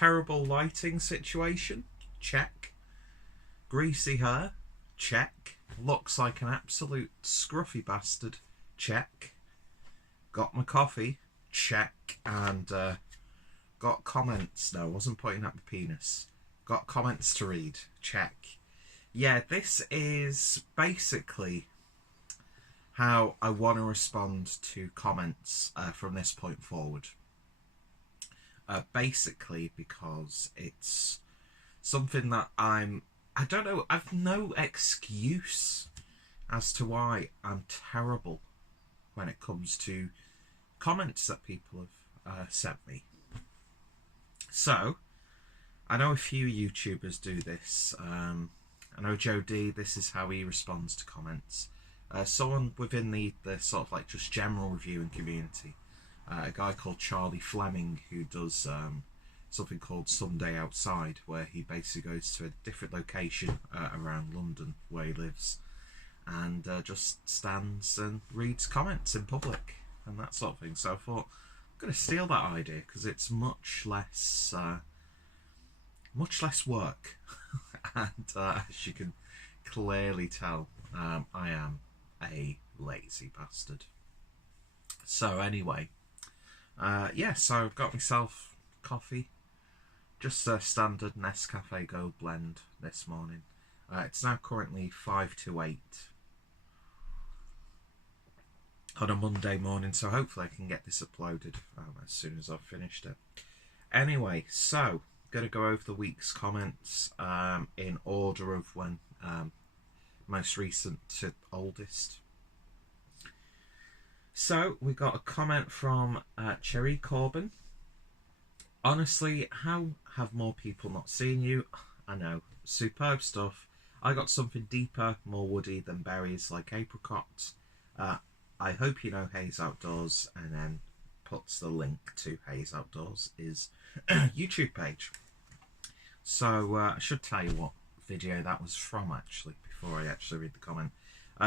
Terrible lighting situation? Check. Greasy hair? Check. Looks like an absolute scruffy bastard? Check. Got my coffee? Check. And got comments? No, I wasn't pointing at the penis. Got comments to read? Check. Yeah, this is basically how I want to respond to comments from this point forward. Basically because it's something that I don't know, I've no excuse as to why I'm terrible when it comes to comments that people have sent me. So, I know a few YouTubers do this. I know Joe D, this is how he responds to comments. Someone within the sort of like just general reviewing community, a guy called Charlie Fleming, who does something called Sunday Outside, where he basically goes to a different location around London where he lives, and just stands and reads comments in public and that sort of thing. So I thought, I'm going to steal that idea because it's much less work. And as you can clearly tell, I am a lazy bastard. So anyway, yeah, so I've got myself coffee, just a standard Nescafe Gold blend this morning. It's now currently 5 to 8 on a Monday morning, so hopefully I can get this uploaded as soon as I've finished it. Anyway, so going to go over the week's comments in order of when most recent to oldest. So we got a comment from Cheree Corbin. Honestly, how have more people not seen you? I know, superb stuff. I got something deeper, more woody than berries like apricots. I hope you know Hayes Outdoors, and then puts the link to Hayes Outdoors' YouTube page. So I should tell you what video that was from actually, before I actually read the comment.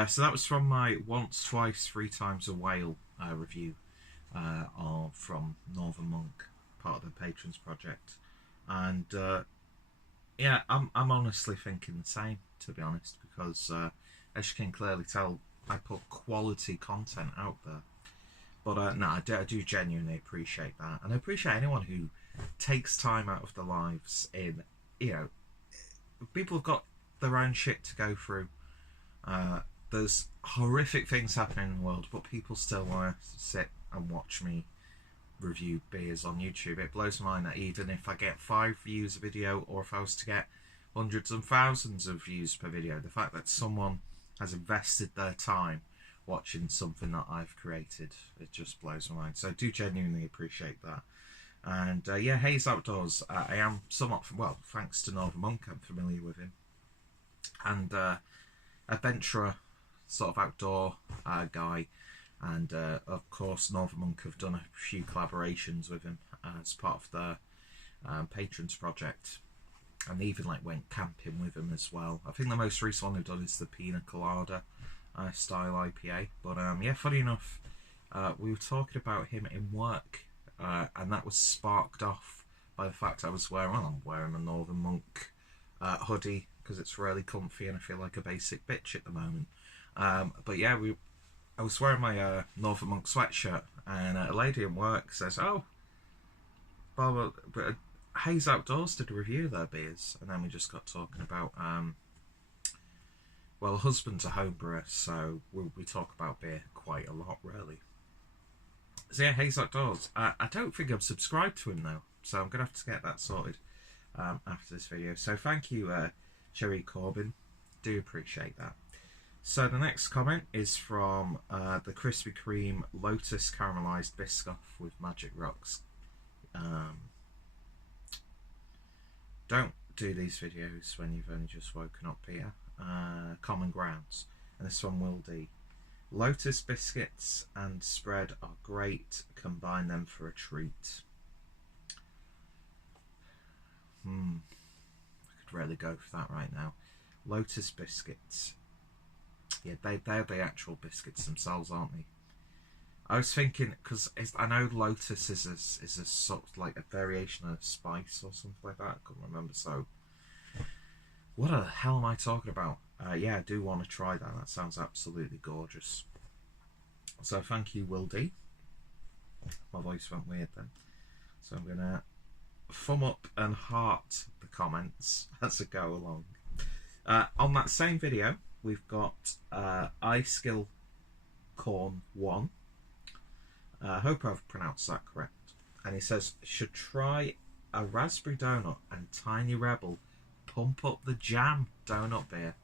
So that was from my Once, Twice, Three Times a Whale review from Northern Monk, part of the Patrons Project. And yeah, I'm honestly thinking the same, to be honest, because as you can clearly tell, I put quality content out there. But no, I do genuinely appreciate that, and I appreciate anyone who takes time out of their lives in, you know, people have got their own shit to go through. There's horrific things happening in the world, but people still want to sit and watch me review beers on YouTube. It blows my mind that even if I get 5 views a video, or if I was to get hundreds and thousands of views per video, the fact that someone has invested their time watching something that I've created, it just blows my mind. So I do genuinely appreciate that. And yeah, Hayes Outdoors, I am somewhat, well, thanks to Northern Monk, I'm familiar with him. And adventurer, sort of outdoor guy. And of course, Northern Monk have done a few collaborations with him as part of their Patrons Project. And even like went camping with him as well. I think the most recent one they've done is the Pina Colada style IPA. But yeah, funny enough, we were talking about him in work, and that was sparked off by the fact I was wearing, well, I'm wearing a Northern Monk hoodie because it's really comfy and I feel like a basic bitch at the moment. But yeah, I was wearing my Northern Monk sweatshirt, and a lady at work says, "Oh, Bob, Hayes Outdoors did a review of their beers," and then we just got talking about, well, husband's a home brewer, so we talk about beer quite a lot, really. So yeah, Hayes Outdoors. I don't think I'm subscribed to him though, so I'm gonna have to get that sorted after this video. So thank you, Cheree Corbin. Do appreciate that. So the next comment is from the Krispy Kreme Lotus Caramelized Biscoff with Magic Rocks. Don't do these videos when you've only just woken up here. Common Grounds. And this one will D. Lotus biscuits and spread are great. Combine them for a treat. I could really go for that right now. Lotus biscuits. Yeah, they're the actual biscuits themselves, aren't they? I was thinking, because I know lotus is a sort of like a variation of spice or something like that. I couldn't remember. So, what the hell am I talking about? Yeah, I do want to try that. That sounds absolutely gorgeous. So thank you, Will D. My voice went weird then. So I'm gonna thumb up and heart the comments as I go along. On that same video, we've got iSkill Corn 1. I hope I've pronounced that correct. And he says, should try a raspberry donut and Tiny Rebel pump up the jam donut beer.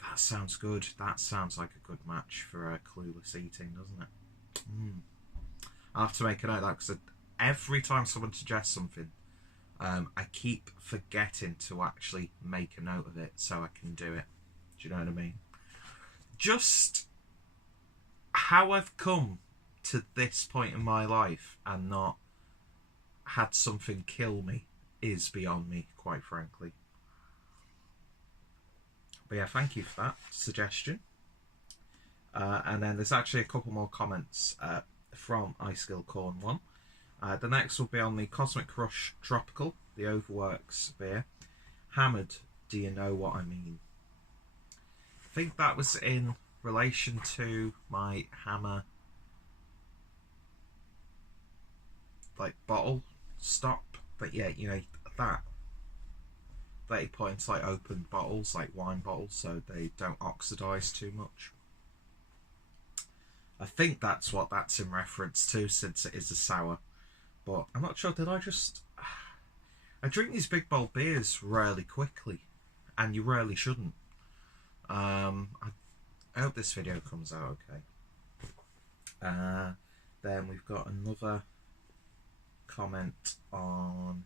That sounds good. That sounds like a good match for clueless eating, doesn't it? I'll have to make a note of that, because every time someone suggests something, I keep forgetting to actually make a note of it so I can do it. Do you know what I mean? Just how I've come to this point in my life and not had something kill me is beyond me, quite frankly. But yeah, thank you for that suggestion. And then there's actually a couple more comments from iSkill Corn 1. The next will be on the Cosmic Rush Tropical, the Overworks beer. Hammered, do you know what I mean? I think that was in relation to my Hammer like bottle stop. But yeah, you know, that 30 points, like open bottles, like wine bottles, so they don't oxidize too much. I think that's what that's in reference to, since it is a sour. But I'm not sure, did I just... I drink these big bold beers really quickly, and you really shouldn't. I hope this video comes out okay. Then we've got another comment on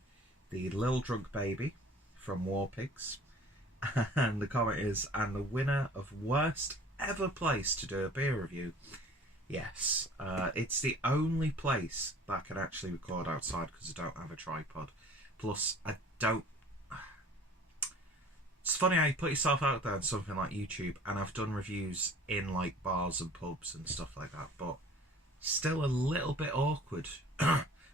the Lil Drunk Baby from War Pigs. And the comment is, and the winner of worst ever place to do a beer review. Yes, it's the only place that I can actually record outside because I don't have a tripod. Plus, I don't... It's funny how you put yourself out there on something like YouTube, and I've done reviews in like bars and pubs and stuff like that, but still a little bit awkward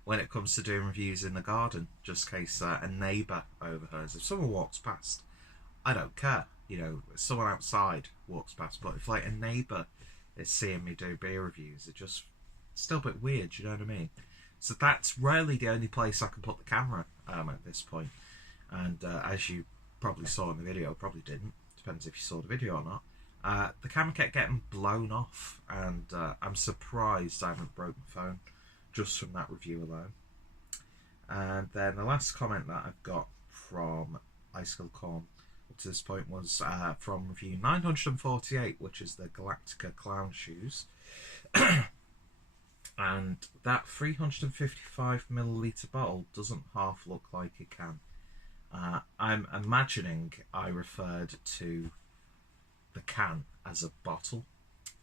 when it comes to doing reviews in the garden, just in case a neighbour overhears. If someone walks past, I don't care. You know, if someone outside walks past, but if like a neighbour is seeing me do beer reviews, it's still a bit weird, you know what I mean? So that's really the only place I can put the camera at this point. And as you probably saw in the video, probably didn't, depends if you saw the video or not, the camera kept getting blown off, and I'm surprised I haven't broken the phone just from that review alone. And then the last comment that I've got from iSkill Corn up to this point was from review 948, which is the Galactica Clown Shoes. And that 355ml bottle doesn't half look like it can. I'm imagining I referred to the can as a bottle.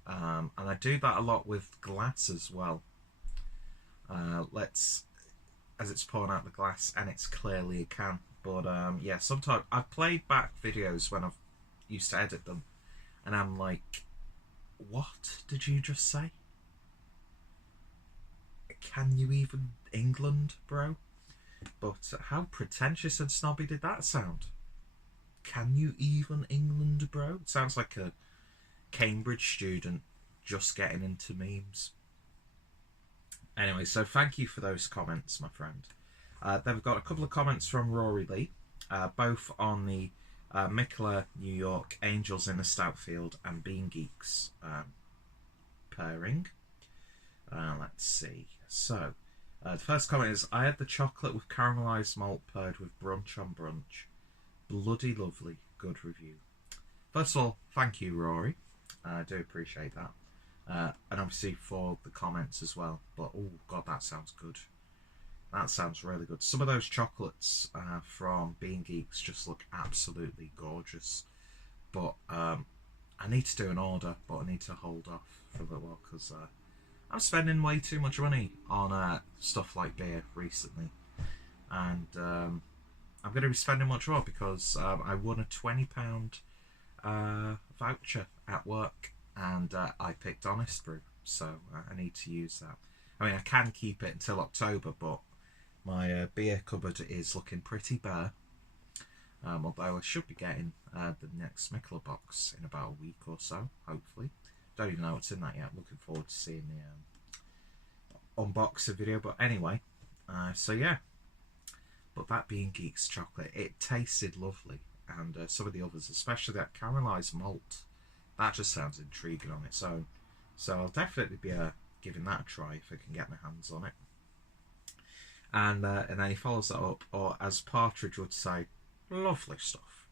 And I do that a lot with glass as well. As it's pouring out the glass, and it's clearly a can. But yeah, sometimes I've played back videos when I've used to edit them, and I'm like, what did you just say? Can you even England, bro? But how pretentious and snobby did that sound? Can you even England, bro? It sounds like a Cambridge student just getting into memes. Anyway, so thank you for those comments, my friend. Then we've got a couple of comments from Rory Leigh, both on the Mikla New York Angels in the Stout Field and Bean Geeks pairing. Let's see. So, the first comment is, I had the chocolate with caramelised malt paired with brunch on brunch. Bloody lovely. Good review. First of all, thank you, Rory. I do appreciate that. And obviously for the comments as well. But, oh, God, that sounds good. That sounds really good. Some of those chocolates from Bean Geeks just look absolutely gorgeous. But I need to do an order, but I need to hold off for a little while because I'm spending way too much money on stuff like beer recently. And I'm going to be spending much more because I won a £20 voucher at work, and I picked Honest Brew. so I need to use that. I mean, I can keep it until October, but my beer cupboard is looking pretty bare. Although I should be getting the next Michelob box in about a week or so, hopefully. Don't even know what's in that yet. Looking forward to seeing the unboxing video. But anyway, so yeah. But that being Geeks chocolate, it tasted lovely. And some of the others, especially that caramelised malt, that just sounds intriguing on its own. So I'll definitely be giving that a try if I can get my hands on it. And then he follows that up, or as Partridge would say, lovely stuff.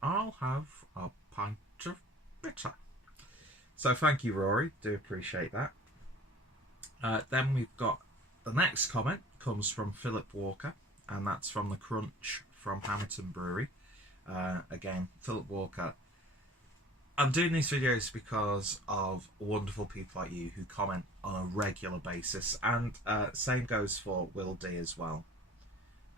I'll have a pint of bitter. So thank you, Rory. Do appreciate that. Then we've got the next comment comes from Philip Walker, and that's from the Crunch from Hamilton Brewery. Again, Philip Walker. I'm doing these videos because of wonderful people like you who comment on a regular basis, and same goes for Will D as well.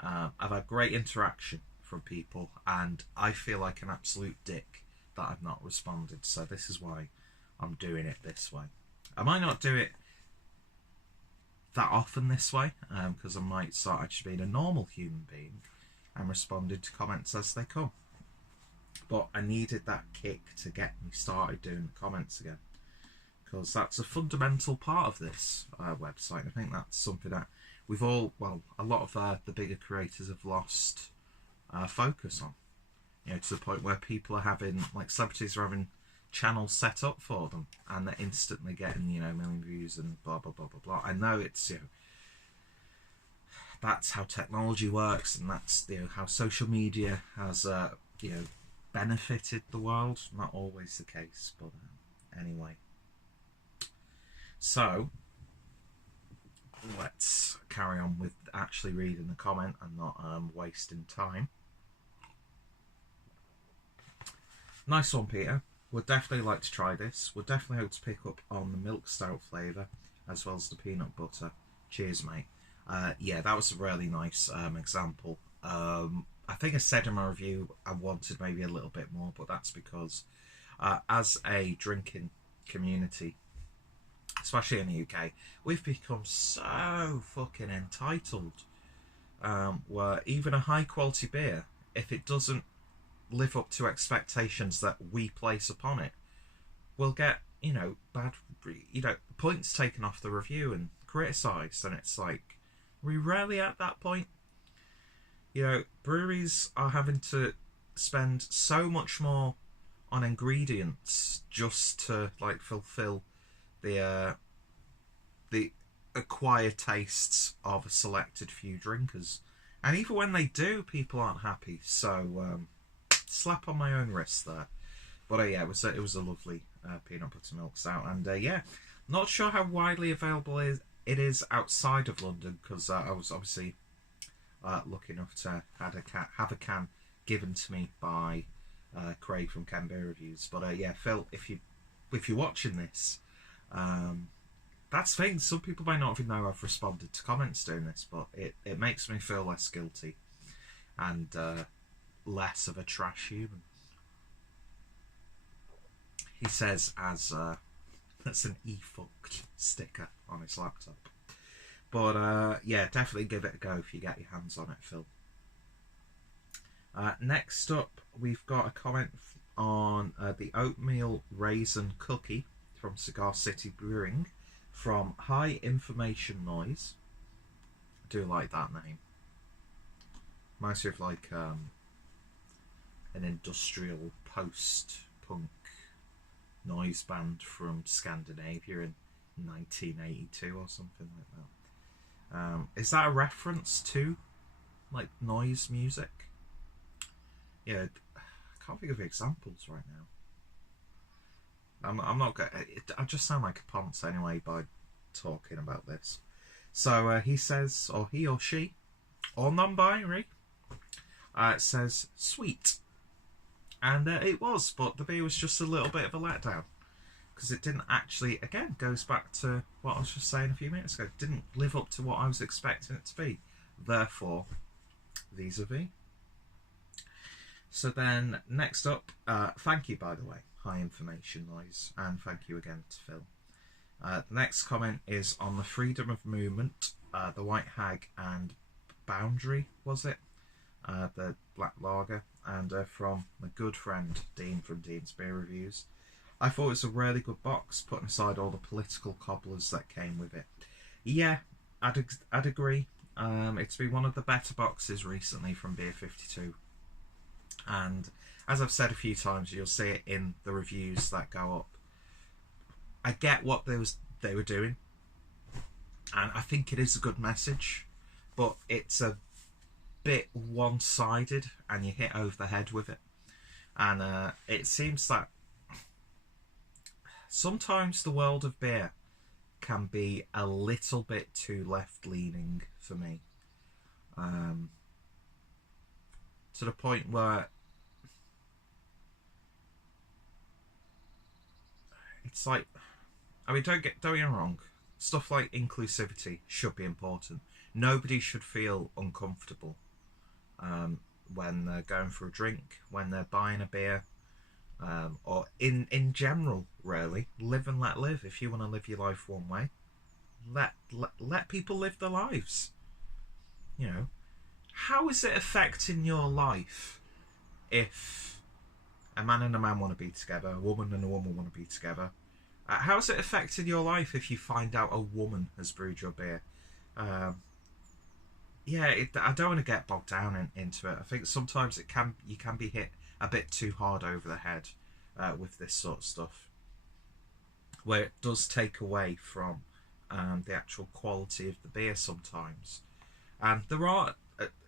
I've had great interaction from people, and I feel like an absolute dick that I've not responded, so this is why I'm doing it this way. I might not do it that often this way, because I might start actually being a normal human being and responding to comments as they come. But I needed that kick to get me started doing the comments again, because that's a fundamental part of this website. I think that's something that we've all, well, a lot of the bigger creators have lost focus on. You know, to the point where people are having, like, celebrities are having channels set up for them, and they're instantly getting, you know, a million views and blah blah blah blah blah. I know it's, you know, that's how technology works, and that's, you know, how social media has you know, benefited the world. Not always the case, but anyway. So let's carry on with actually reading the comment and not wasting time. Nice one, Peter. Would definitely like to try this. Would definitely hope to pick up on the milk stout flavour as well as the peanut butter. Cheers, mate. Yeah, that was a really nice example. I think I said in my review I wanted maybe a little bit more, but that's because as a drinking community, especially in the UK, we've become so fucking entitled, where even a high quality beer, if it doesn't live up to expectations that we place upon it, will get, you know, bad, you know, points taken off the review and criticised. And it's like, we rarely at that point. You know, breweries are having to spend so much more on ingredients just to, like, fulfill the acquired tastes of a selected few drinkers, and even when they do, people aren't happy. So slap on my own wrist there. But yeah, it was a lovely peanut butter milk stout, and yeah, not sure how widely available it is outside of London, because I was obviously lucky enough to have a can given to me by Craig from Can Beer Reviews. But yeah, Phil, if you're watching this, that's the thing. Some people might not even know I've responded to comments doing this, but it makes me feel less guilty and less of a trash human. He says as that's an e-fucked sticker on his laptop. But yeah, definitely give it a go if you get your hands on it, Phil. Next up, we've got a comment on the oatmeal raisin cookie from Cigar City Brewing from High Information Noise. I do like that name. Reminds me of like an industrial post-punk noise band from Scandinavia in 1982 or something like that. Is that a reference to like noise music? Yeah, I can't think of examples right now. I'm not going. I just sound like a ponce anyway by talking about this. So he says, or he or she, or non-binary, says sweet, and it was, but the beer was just a little bit of a letdown, because it didn't actually, again, goes back to what I was just saying a few minutes ago, it didn't live up to what I was expecting it to be. Therefore, vis-a-vis. So then, next up, thank you, by the way, High Information Noise, and thank you again to Phil. The next comment is on the freedom of movement, the White Hag and Boundary, was it? The Black Lager, and from my good friend Dean from Dean's Beer Reviews. I thought it was a really good box, putting aside all the political cobblers that came with it. Yeah, I'd agree. It's been one of the better boxes recently from Beer 52. And as I've said a few times, you'll see it in the reviews that go up. I get what they were doing, and I think it is a good message, but it's a bit one-sided and you hit over the head with it. And it seems that sometimes the world of beer can be a little bit too left-leaning for me, to the point where it's like, I mean, don't get me wrong, stuff like inclusivity should be important. Nobody should feel uncomfortable when they're going for a drink, when they're buying a beer, or in general, really. Live and let live. If you want to live your life one way, let people live their lives. You know, how is it affecting your life if a man and a man want to be together, a woman and a woman want to be together? How is it affecting your life if you find out a woman has brewed your beer? Yeah, I don't want to get bogged down into it. I think sometimes you can be hit a bit too hard over the head with this sort of stuff, where it does take away from the actual quality of the beer sometimes. And there are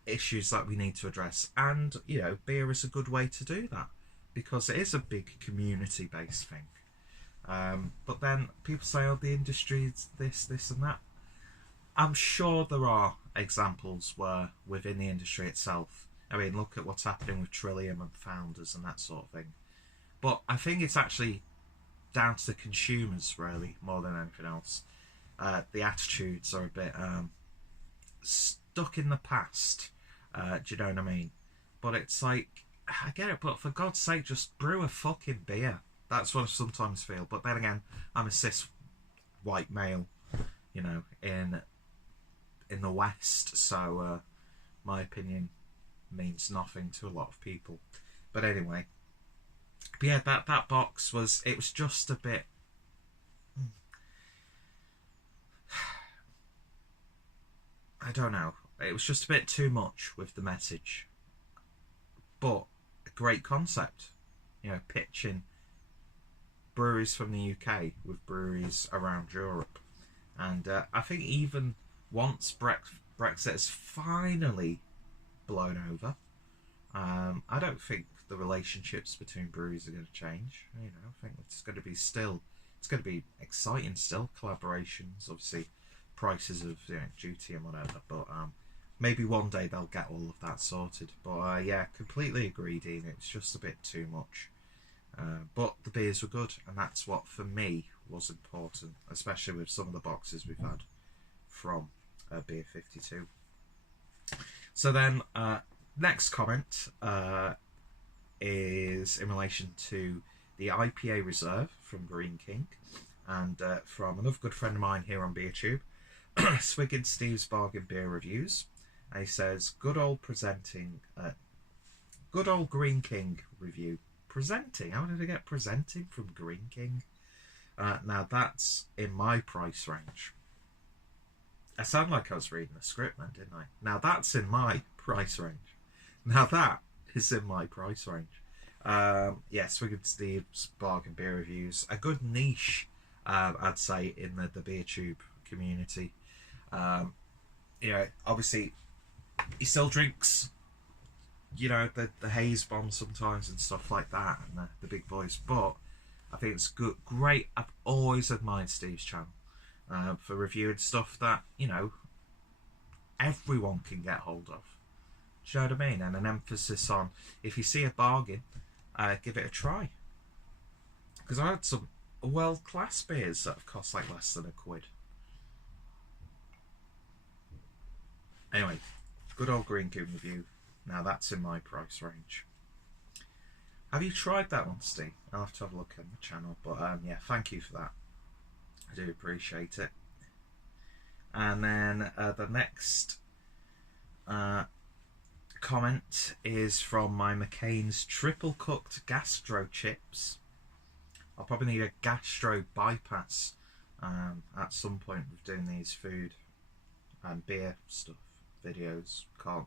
issues that we need to address, and you know, beer is a good way to do that because it is a big community-based thing. But then people say, oh, the industry's this and that. I'm sure there are examples where within the industry itself, I mean, look at what's happening with Trillium and Founders and that sort of thing. But I think it's actually down to the consumers, really, more than anything else. The attitudes are a bit stuck in the past, do you know what I mean? But it's like, I get it, but for God's sake, just brew a fucking beer. That's what I sometimes feel. But then again, I'm a cis white male, you know, in the West, so my opinion means nothing to a lot of people. But anyway, but yeah, that box was just a bit, I don't know, it was just a bit too much with the message, but a great concept, you know, pitching breweries from the UK with breweries around Europe. And I think even once Brexit is finally blown over, I don't think the relationships between breweries are going to change. You know, I think it's going to be exciting still, collaborations, obviously prices of, you know, duty and whatever, but maybe one day they'll get all of that sorted. But yeah, completely agree, Dean, it's just a bit too much. But the beers were good, and that's what for me was important, especially with some of the boxes we've had from Beer 52. So then, next comment is in relation to the IPA Reserve from Green King, and from another good friend of mine here on BeerTube, Swiggin Steve's Bargain Beer Reviews. And he says, good old Green King review. Presenting? How did I get presenting from Green King? Now that's in my price range. I sound like I was reading a script then, didn't I? Now that's in my price range. Now that is in my price range. Yes, Swiggin Steve's Bargain Beer Reviews. A good niche, I'd say, in the BeerTube community. You know, obviously, he still drinks, you know, the haze bomb sometimes and stuff like that, and the big boys. But I think it's good, great. I've always admired Steve's channel for reviewing stuff that, you know, everyone can get hold of. Do you know what I mean? And an emphasis on, if you see a bargain, give it a try. Because I had some world-class beers that have cost like less than £1. Anyway, good old Green King review. Now that's in my price range. Have you tried that one, Steve? I'll have to have a look at the channel. But yeah, thank you for that. I do appreciate it. And then the next comment is from my McCain's triple cooked gastro chips. I'll probably need a gastro bypass at some point with doing these food and beer stuff videos. Can't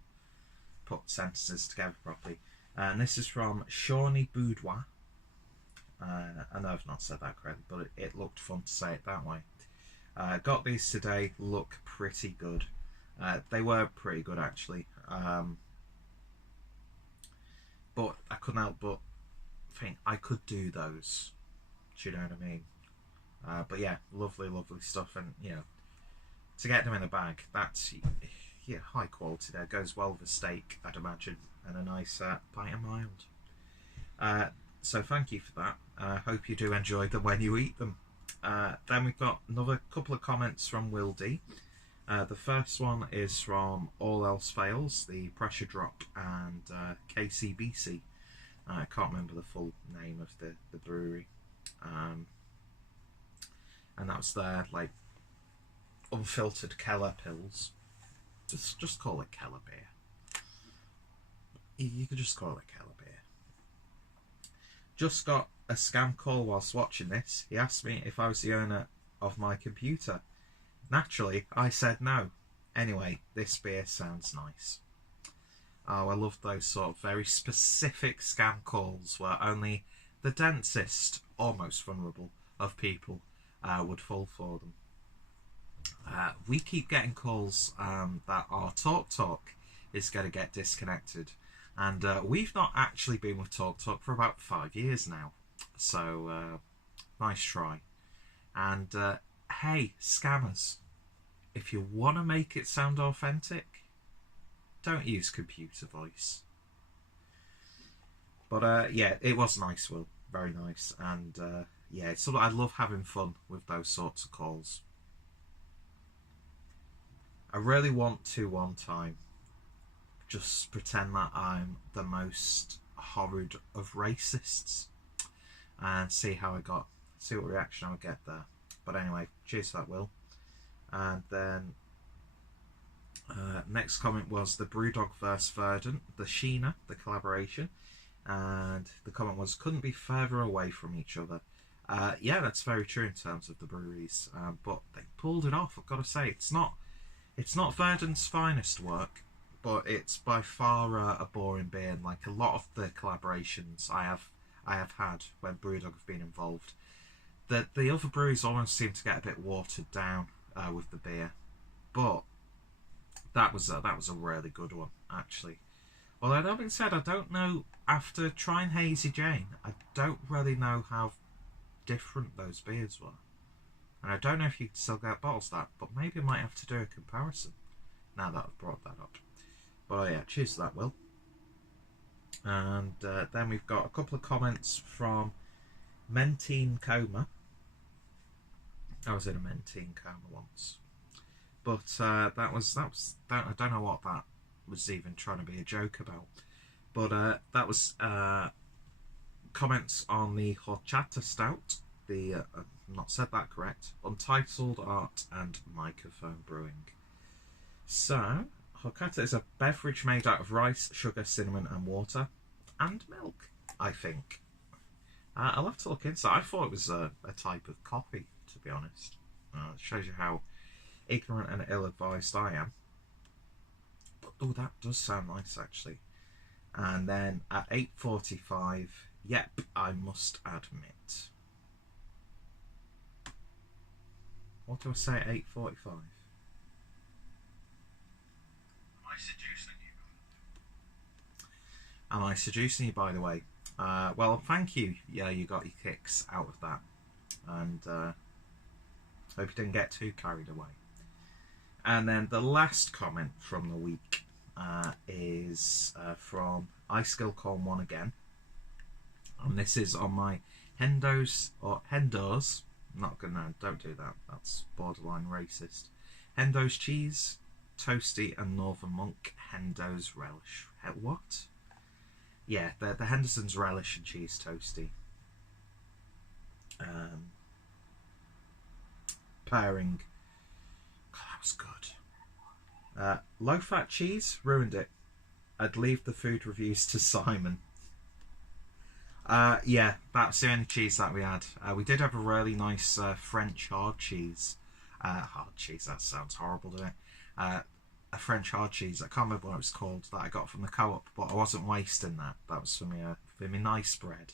put sentences together properly. And this is from Seany Boodwah. I know I've not said that correctly, but it looked fun to say it that way. Got these today, look pretty good. They were pretty good actually. But I couldn't help but think I could do those. Do you know what I mean? But yeah, lovely, lovely stuff. And, you know, to get them in a bag, that's, yeah, high quality there. Goes well with a steak, I'd imagine, and a nice pint of mild. So thank you for that. Hope you do enjoy them when you eat them. Then we've got another couple of comments from Will D. The first one is from All Else Fails, the Pressure Drop, and KCBC. I can't remember the full name of the brewery. And that was their, like, unfiltered Keller pills. Just call it Keller beer. You could just call it Keller beer. Just got a scam call whilst watching this. He asked me if I was the owner of my computer. Naturally, I said no. Anyway, this beer sounds nice. Oh, I love those sort of very specific scam calls where only the densest, almost vulnerable, of people would fall for them. We keep getting calls that our TalkTalk is going to get disconnected. And we've not actually been with TalkTalk for about 5 years now. So, nice try. And, hey, scammers, if you want to make it sound authentic, don't use computer voice. But, yeah, it was nice, Will. Very nice. And, yeah, it's sort of, I love having fun with those sorts of calls. I really want to one time just pretend that I'm the most horrid of racists and see what reaction I would get there. But anyway, cheers for that, Will. And then next comment was the Brewdog vs Verdant, the Sheena, the collaboration, and the comment was couldn't be further away from each other. Yeah, that's very true in terms of the breweries, but they pulled it off. I've got to say, it's not Verdant's finest work, but it's by far a boring beer. And like a lot of the collaborations I have had when Brewdog have been involved, the other breweries almost seem to get a bit watered down with the beer, but that was a really good one actually. Although that being said, I don't know, after trying Hazy Jane, I don't really know how different those beers were. And I don't know if you can still get bottles of that, but maybe I might have to do a comparison now that I've brought that up. But yeah, cheers to that, Will. And then we've got a couple of comments from menteencoma. I was in a menteencoma once. But that was I don't know what that was even trying to be a joke about. But that was comments on the Horchata Stout, the not said that correct, Untitled Art and Microphone Brewing. So, Horchata is a beverage made out of rice, sugar, cinnamon and water, and milk, I think. I'll have to look into that. I thought it was a type of coffee, to be honest. It shows you how ignorant and ill-advised I am. But, oh, that does sound nice, actually. And then at 8:45, yep, I must admit. What do I say at 8:45? Am I seducing you? Am I seducing you, by the way? Well, thank you. Yeah, you got your kicks out of that. And hope you didn't get too carried away. And then the last comment from the week is from iSkillCorn1 again. And this is on my Hendo's. Not good, no, don't do that. That's borderline racist. Hendo's cheese, toasty, and Northern Monk Hendo's relish. What? Yeah, the Henderson's relish and cheese toasty. pairing. God, that was good. Low-fat cheese ruined it. I'd leave the food reviews to Simon. Yeah, that's the only cheese that we had. We did have a really nice French hard cheese. Hard cheese, that sounds horrible, doesn't it? A French hard cheese, I can't remember what it was called, that I got from the co-op, but I wasn't wasting that. That was for me nice bread.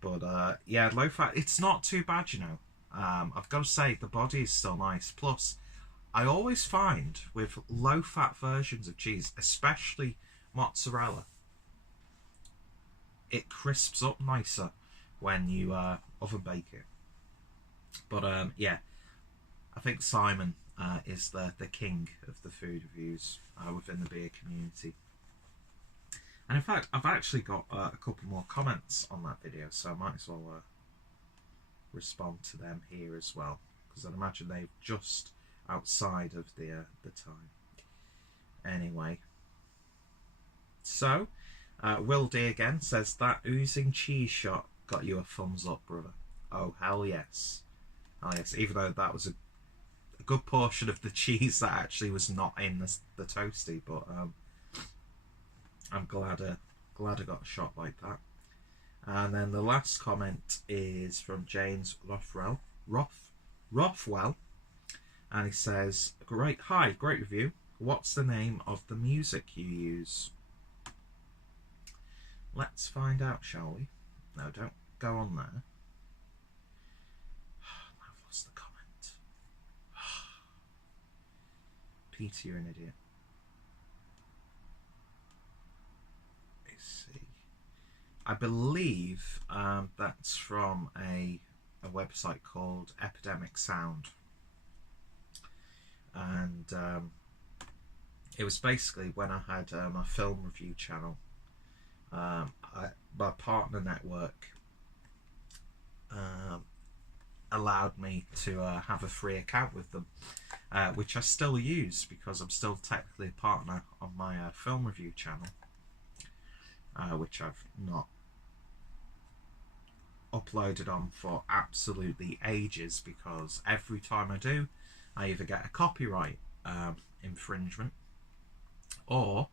But yeah, low fat, it's not too bad, you know. I've got to say, the body is still nice. Plus, I always find with low fat versions of cheese, especially mozzarella, it crisps up nicer when you oven bake it. But yeah, I think Simon is the king of the food reviews within the beer community. And in fact, I've actually got a couple more comments on that video, so I might as well respond to them here as well, because I'd imagine they're just outside of the time. Anyway, so Will D again says, that oozing cheese shot got you a thumbs up, brother. Oh, hell yes. Hell yes, even though that was a good portion of the cheese that actually was not in the toasty, but I'm glad I got a shot like that. And then the last comment is from James Rothwell, and he says, great review. What's the name of the music you use? Let's find out, shall we? No, don't go on there. I've lost the comment. Peter, you're an idiot. Let's see. I believe that's from a website called Epidemic Sound. And it was basically when I had my film review channel. My partner network allowed me to have a free account with them, which I still use because I'm still technically a partner on my film review channel, which I've not uploaded on for absolutely ages, because every time I do, I either get a copyright infringement, or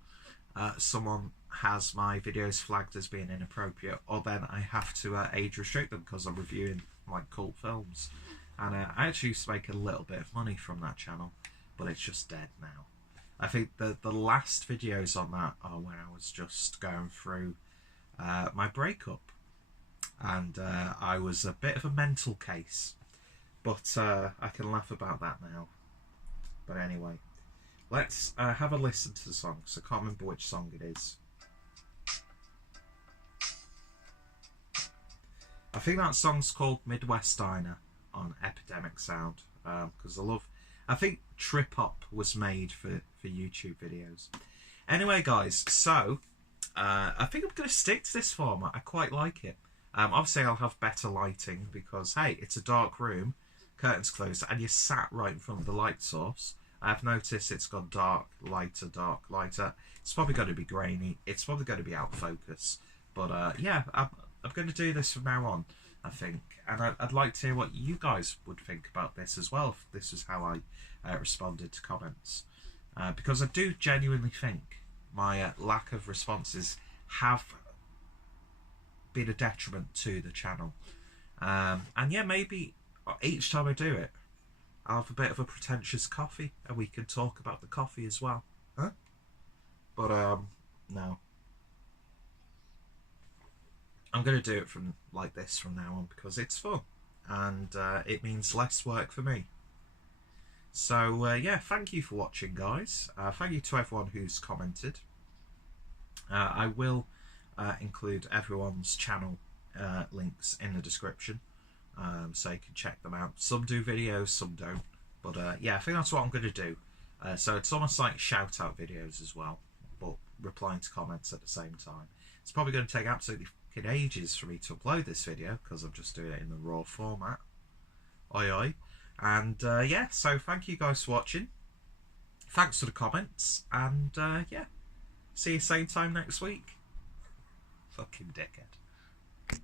someone has my videos flagged as being inappropriate, or then I have to age restrict them because I'm reviewing like cult films. And I actually used to make a little bit of money from that channel, but it's just dead now. I think the last videos on that are when I was just going through my breakup, and I was a bit of a mental case, but I can laugh about that now. But anyway, let's have a listen to the song, because I can't remember which song it is. I think that song's called Midwest Diner on Epidemic Sound, because I think Trip Hop was made for YouTube videos. Anyway, guys, so I think I'm going to stick to this format. I quite like it. Obviously, I'll have better lighting because, hey, it's a dark room, curtains closed, and you're sat right in front of the light source. I've noticed it's gone dark, lighter, dark, lighter. It's probably going to be grainy. It's probably going to be out of focus. But yeah, I'm going to do this from now on, I think. And I'd like to hear what you guys would think about this as well, if this is how I responded to comments. Because I do genuinely think my lack of responses have been a detriment to the channel. And yeah, maybe each time I do it, I'll have a bit of a pretentious coffee, and we can talk about the coffee as well. Huh? But no. I'm going to do it like this from now on, because it's fun, and it means less work for me. So yeah, thank you for watching, guys. Thank you to everyone who's commented. I will include everyone's channel links in the description, so you can check them out. Some do videos, some don't. But yeah, I think that's what I'm going to do. So it's almost like shout-out videos as well, but replying to comments at the same time. It's probably going to take absolutely fucking ages for me to upload this video, because I'm just doing it in the raw format. Oi oi. And yeah, so thank you guys for watching. Thanks for the comments, and yeah, see you same time next week. Fucking dickhead.